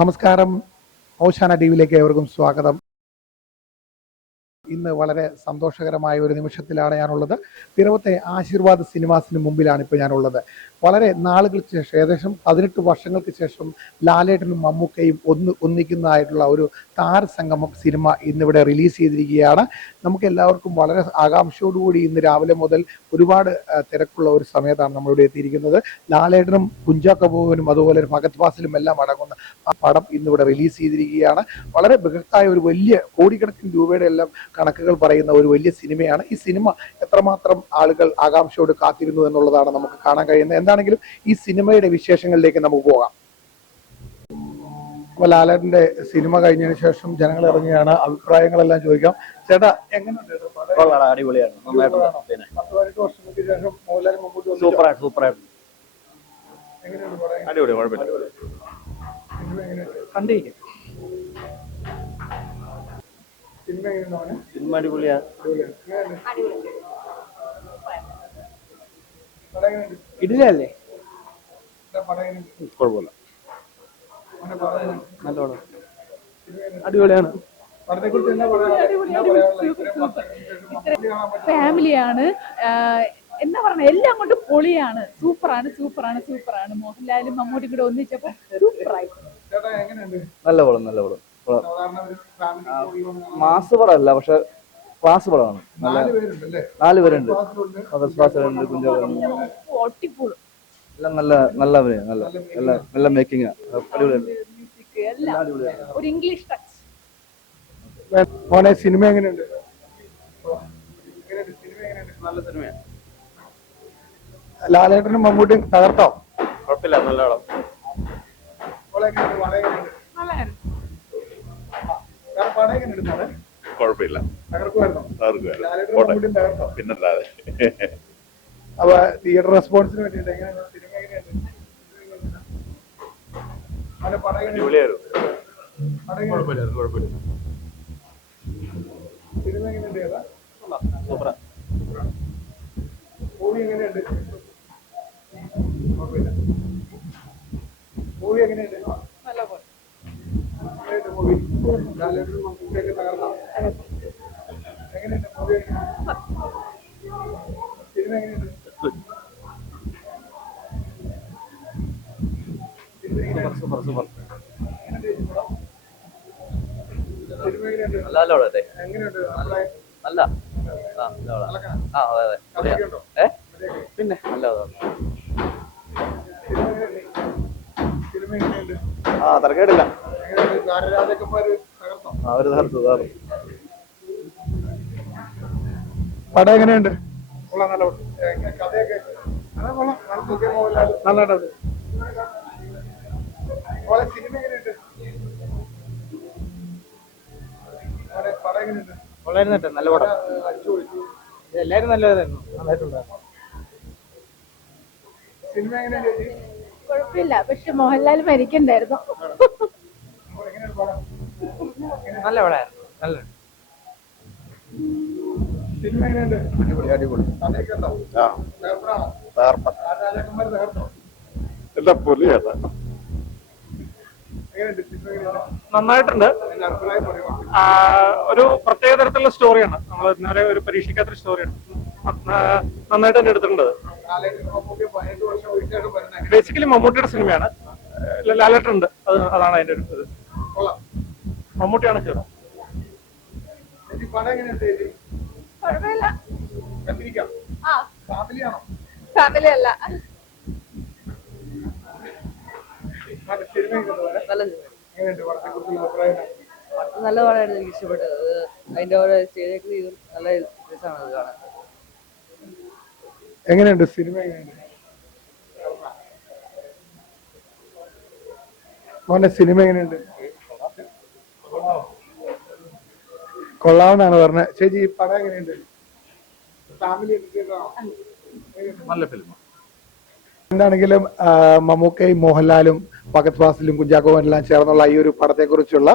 നമസ്കാരം. ഓശാന ടിവിയിലേക്ക് ഏവർക്കും സ്വാഗതം. ഇന്ന് വളരെ സന്തോഷകരമായ ഒരു നിമിഷത്തിലാണ് ഞാനുള്ളത്. പിറവത്തെ ആശീർവാദ് സിനിമാസിന് മുമ്പിലാണ് ഇപ്പോൾ ഞാനുള്ളത്. വളരെ നാളുകൾക്ക് ശേഷം, ഏകദേശം 18 വർഷങ്ങൾക്ക് ശേഷം ലാലേട്ടനും മമ്മൂക്കയും ഒന്നിക്കുന്നതായിട്ടുള്ള ഒരു താരസംഗമം സിനിമ ഇന്നിവിടെ റിലീസ് ചെയ്തിരിക്കുകയാണ്. നമുക്ക് എല്ലാവർക്കും വളരെ ആകാംക്ഷയോടുകൂടി ഇന്ന് രാവിലെ മുതൽ ഒരുപാട് തിരക്കുള്ള ഒരു സമയത്താണ് നമ്മളിവിടെ എത്തിയിരിക്കുന്നത്. ലാലേട്ടനും കുഞ്ചാക്കോ ബോബനും അതുപോലെ ഫഹദ് ഫാസിലും എല്ലാം അടങ്ങുന്ന ആ പടം ഇന്നിവിടെ റിലീസ് ചെയ്തിരിക്കുകയാണ്. വളരെ ബൃഹത്തായ ഒരു വലിയ കോടിക്കണക്കിന് രൂപയുടെ എല്ലാം കണക്കുകൾ പറയുന്ന ഒരു വലിയ സിനിമയാണ്. ഈ സിനിമ എത്രമാത്രം ആളുകൾ ആകാംക്ഷയോട് കാത്തിരുന്നു എന്നുള്ളതാണ് നമുക്ക് കാണാൻ കഴിയുന്നത്. എന്താണെങ്കിലും ഈ സിനിമയുടെ വിശേഷങ്ങളിലേക്ക് നമുക്ക് പോകാം. അപ്പോൾ ലാലേട്ടന്റെ സിനിമ കഴിഞ്ഞതിന് ശേഷം ജനങ്ങൾ ഇറങ്ങിയാണ് അഭിപ്രായങ്ങളെല്ലാം ചോദിക്കാം. ചേട്ടാ, എങ്ങനെയുണ്ട്? അടിപൊളിയാണ്. 18 വർഷങ്ങൾക്ക് ശേഷം മോഹൻലാൽ മമ്മൂട്ടി സൂപ്പറായിട്ട് അടിപൊളി, കുഴപ്പമില്ല. കണ്ടിരിക്കും. സിനിമ അടിപൊളിയാണ്. ഇടിലല്ലേ? കുഴപ്പമില്ല, നല്ലോണം അടിപൊളിയാണ്. ഫാമിലിയാണ്, എന്താ പറയുക, എല്ലാം കൊണ്ട് പൊളിയാണ്. സൂപ്പറാണ്. മോഹൻലാലും മമ്മൂട്ടിയും കൂടെ ഒന്നിച്ചപ്പോ സൂപ്പറായി. നല്ല പടം. മാസ് പടമല്ല, പക്ഷെ ക്ലാസ് പടമാണ്. നാല് പേരുണ്ട്. എല്ലാം നല്ല അഭിനയം, നല്ല മേക്കിംഗ്, അടിപൊളിയാണ്. ഒരു ഇംഗ്ലീഷ് ടച്ച്. മോനെ, സിനിമ എങ്ങനെയുണ്ട്? നല്ല സിനിമയാണ്. ലാലേട്ടനും മമ്മൂട്ടിയും തകർത്തോ? കുഴപ്പമില്ല, നല്ല പടം. കുഴപ്പമില്ല, പിന്നല്ലാതെ. അപ്പൊ തിയേറ്റർ റെസ്പോൺസിന് വേണ്ടിയിട്ട് എങ്ങനെയാണ് സിനിമ? സിനിമ എങ്ങനെയുണ്ട്? സൂപ്പറാ. മൂവി എങ്ങനെയുണ്ട്? മൂവി എങ്ങനെയുണ്ട്? മൂവി ലാലേട്ടനും മമ്മൂട്ടിയൊക്കെ തകർന്നോ? എങ്ങനെയുണ്ട് മൂവി? സിനിമ എങ്ങനെയുണ്ട്? സൂപ്പർ. സിനിമ എങ്ങനെയുണ്ട്? എങ്ങനെയുണ്ട്? നല്ല പിന്നെ നല്ല സിനിമ എങ്ങനെയുണ്ട്? തർക്കേടില്ല. അവര് തകർത്തു. പടം എങ്ങനെയുണ്ട്? നല്ല കഥയൊക്കെ നല്ല സിനിമ എങ്ങനെയുണ്ട്? പടം എങ്ങനെയുണ്ട്? വളരെ നല്ല പടം. എല്ലാരും നല്ലതായിരുന്നു, നന്നായിട്ടുണ്ടായിരുന്നു. സിനിമ എങ്ങനെയുണ്ട്? കുഴപ്പമില്ല, പക്ഷെ മോഹൻലാൽ മരിക്കണ്ടായിരുന്നു. നല്ല പടമായിരുന്നു. നല്ല സിനിമ എങ്ങനെയുണ്ട്? അടിപൊളി. രാജാക്കന്മാർ തകർത്തോ? എല്ലാം പൊളിയാണ്. നന്നായിട്ടുണ്ട്. ഒരു പ്രത്യേക തരത്തിലുള്ള സ്റ്റോറിയാണ്. നമ്മൾ ഇന്നലെ ഒരു പരീക്ഷിക്കാത്തൊരു സ്റ്റോറിയാണ്. നന്നായിട്ട് തന്നെ എടുത്തിട്ടുണ്ട്. ബേസിക്കലി മമ്മൂട്ടിയുടെ സിനിമയാണ്. ലാലേട്ടൻ ഉണ്ട്, അതാണ് അതിന്റെ ഒരു ഇത്. മമ്മൂട്ടിയാണ് ഹീറോ. ഫാമിലി അല്ല. നല്ല പടമായിരുന്നു, എനിക്ക് ഇഷ്ടപ്പെട്ടത്. അതിന്റെ ഓരോ സ്റ്റേജൊക്കെ ചെയ്തും നല്ല രസമാണ് അത് കാണാൻ. എങ്ങനെയുണ്ട് സിനിമ? മോനെ, സിനിമ എങ്ങനെയുണ്ട്? കൊള്ളാമെന്നാണ് പറഞ്ഞത്. ചേച്ചി, പടം എങ്ങനെയുണ്ട്? ഫാമിലി നല്ല ഫിലിം. എന്താണെങ്കിലും മമ്മൂക്കയും മോഹൻലാലും ഫഹദ് ഫാസിലും കുഞ്ചാക്കോയും എല്ലാം ചേർന്നുള്ള ഈ ഒരു പടത്തെക്കുറിച്ചുള്ള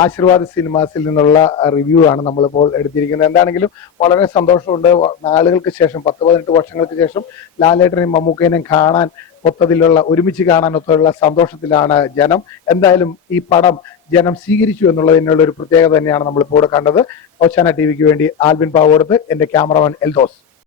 ആശീർവാദ് സിനിമാസിൽ നിന്നുള്ള റിവ്യൂ ആണ് നമ്മളിപ്പോൾ എടുത്തിരിക്കുന്നത്. എന്താണെങ്കിലും വളരെ സന്തോഷമുണ്ട്. നാളുകൾക്ക് ശേഷം, 10-18 വർഷങ്ങൾക്ക് ശേഷം ലാലേട്ടനെയും മമ്മൂക്കേനെയും കാണാൻ ഒത്തതിലുള്ള ഒരുമിച്ച് കാണാനൊത്തുള്ള സന്തോഷത്തിലാണ് ജനം. എന്തായാലും ഈ പടം ജനം സ്വീകരിച്ചു എന്നുള്ളതിനുള്ള ഒരു പ്രത്യേകത തന്നെയാണ് നമ്മളിപ്പോൾ ഇവിടെ കണ്ടത്. ഓച്ചാന ടിവിക്ക് വേണ്ടി ആൽവിൻ പാവോടത്ത്, എന്റെ ക്യാമറമാൻ എൽദോസ്.